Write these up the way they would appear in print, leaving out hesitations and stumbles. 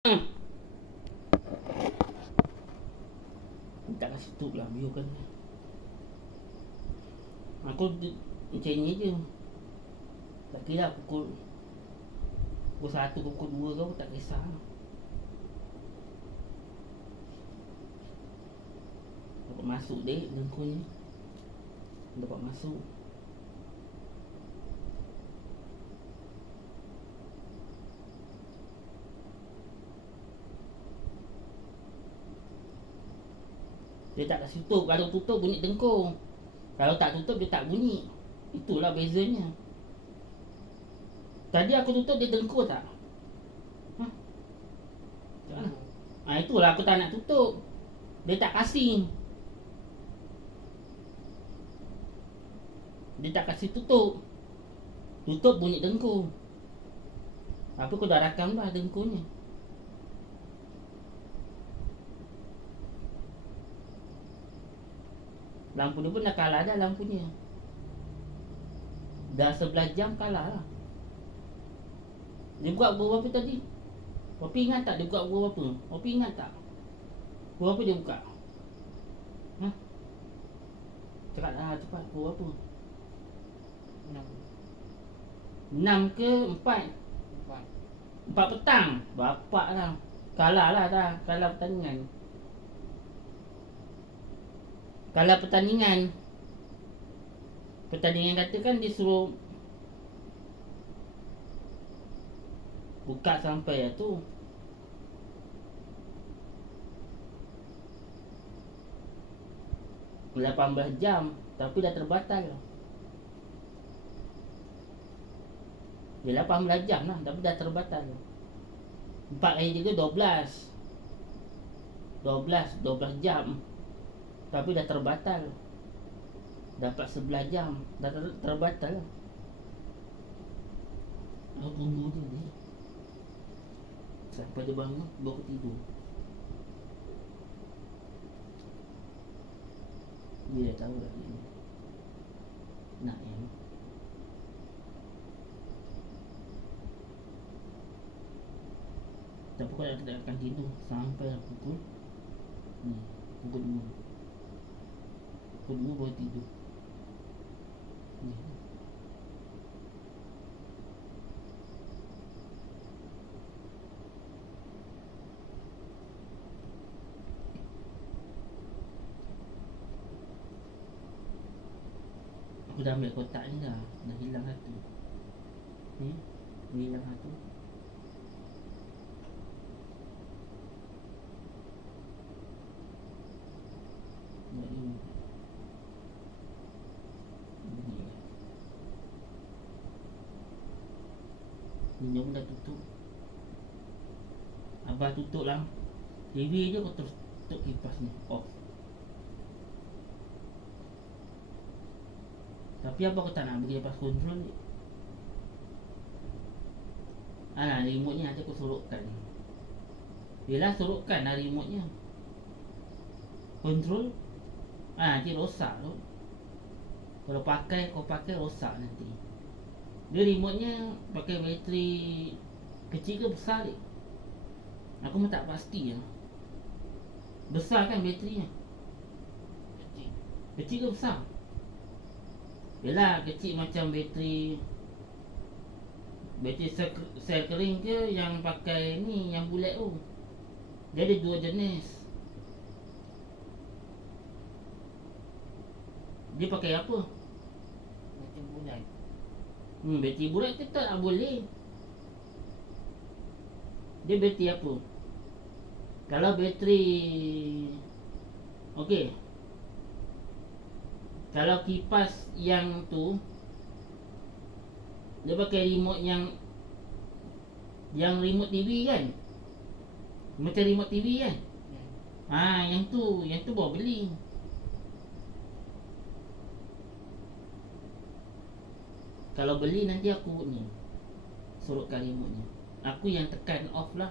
Tak kasi tutup lah, biarkan. Aku macam ni je. Tak kira pukul 1, pukul 2 kau tak kisah. Dapat masuk dek dengkulnya. Dapat masuk. Dia tak kasi tutup. Kalau tutup bunyi dengkul. Kalau tak tutup dia tak bunyi. Itulah bezanya. Tadi aku tutup dia dengkul tak? Macam mana? Itulah aku tak nak tutup. Dia tak kasi. Dia tak kasi tutup. Tutup bunyi dengkul. Apa kau dah rakam dah dengkulnya. Lampu dia pun dah kalah dah lampunya. Dah 11 jam kalah lah. Dia buat berapa tadi? Berapa ingat tak dia buat berapa? Berapa ingat tak? Berapa dia buka? Cakap lah cepat. Berapa? 6 ke 4? 4 petang. Bapak lah. Kalah lah dah. Kalah pertandingan. Pertandingan katakan dia suruh buka sampai tu 18 jam. Tapi dah terbatal. Dia 18 jam lah. Tapi dah terbatal. 4 kali 3 12 jam. Tapi dah terbatal. Dapat 11 jam. Dah terbatal lah. Aku tunggu je ni. Sampai dia bangun baru tidur. Dia dah tahu lah dia nak yang tapi kau tak akan tidur sampai pukul 2. Pukul 2 baru tidur ni. Aku dah ambil kotak ni dah. Dah hilang satu. Ni hilang satu. Minum dah tutup. Abah tutup lah TV je kau terus tutup kipas ni off. Tapi apa kau tak nak bagi lepas kontrol ni? Remote nya nanti aku sorokkan. Yelah sorokkan lah remote nya. Kontrol nanti rosak tu. Kalau kau pakai rosak nanti. Dia remote nya pakai bateri kecil ke besar ni? Aku pun tak pasti lah. Besar kan baterinya? Kecil ke besar? Yelah kecil macam bateri sel kering ke yang pakai ni yang bulat tu. Dia ada 2 jenis. Dia pakai apa? Macam bulat. Bateri bulat tu tak boleh. Dia bateri apa? Kalau bateri okey. Kalau kipas yang tu dia pakai remote yang remote TV kan? Macam remote TV kan? Yang tu bawa beli. Kalau beli nanti aku ni sorokkan remote nya. Aku yang tekan off lah.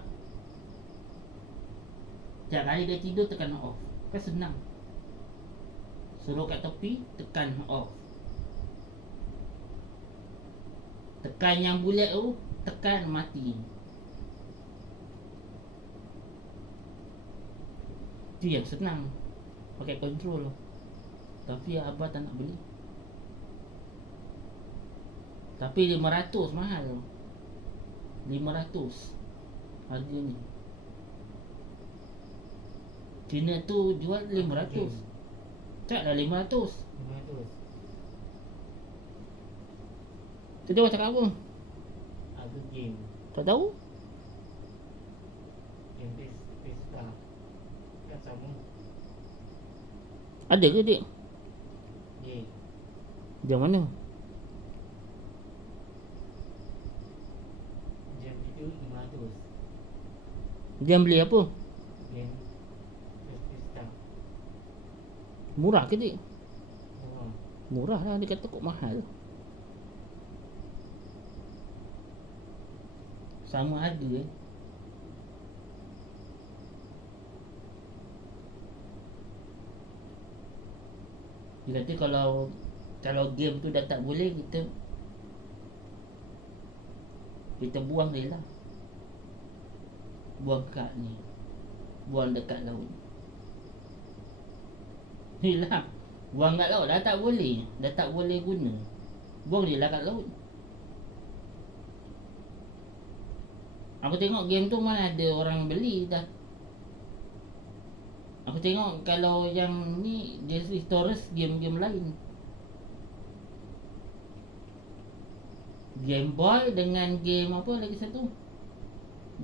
Setiap kali dia tidur tekan off. Kan senang. Suruh kat tepi, tekan off. Tekan yang bulat tu, tekan mati. Itu yang senang, pakai kontrol. Tapi abah tak nak beli. Tapi 500 mahal. 500 harga ni. Cina tu jual 500. Tak dah 500. 500. Tadi awak cakap apa? Harga game. Tak tahu? Game Vista. Kan sama. Ada ke dik? Game. Yang mana? Game video 500. Dia beli apa? Game Vista. Murah ke dik? Murah. Murah lah, dia kata kok mahal. Sama harga Dia kata kalau game tu dah tak boleh, kita buang dia lah. Buang kad ni, buang dekat laut. Hilang. Buang kat laut dah tak boleh guna. Buang dia lah kat laut. Aku tengok game tu mana ada orang beli dah. Aku tengok kalau yang ni dia restores game-game lain. Game Boy dengan game apa lagi satu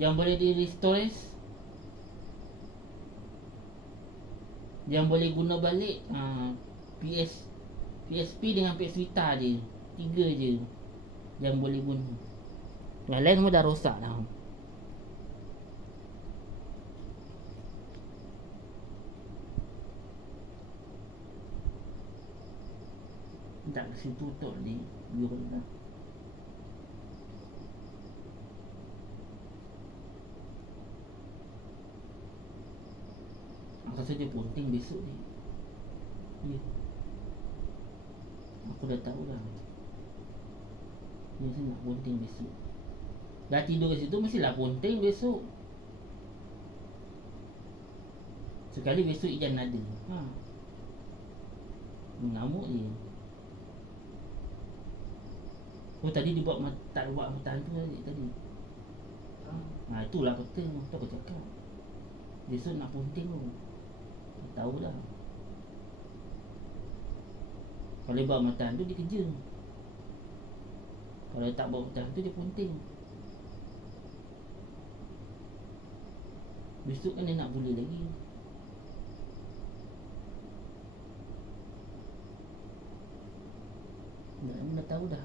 yang boleh di restores, yang boleh guna balik. PSP dengan PS Vita je. 3 je yang boleh guna. Yang lain semua dah rosak dah. Tak kasi tutup ni biru dah. Aku rasa dia bunting besok ni. Ya. Aku dah tahu dah. Dia mesti nak bunting besok. Dah tidur kat situ mestilah bunting besok. Sekali besok Ijan ada. Mengamuk dia. Oh tadi dia tak buat mata tu tadi. Itulah kata. Tu aku cakap. Besok nak punting tu. Tahu dah. Kalau dia buat mata tu dia kerja. Kalau tak buat mata tu dia punting. Besok kan dia nak boleh lagi. Dah tahu dah.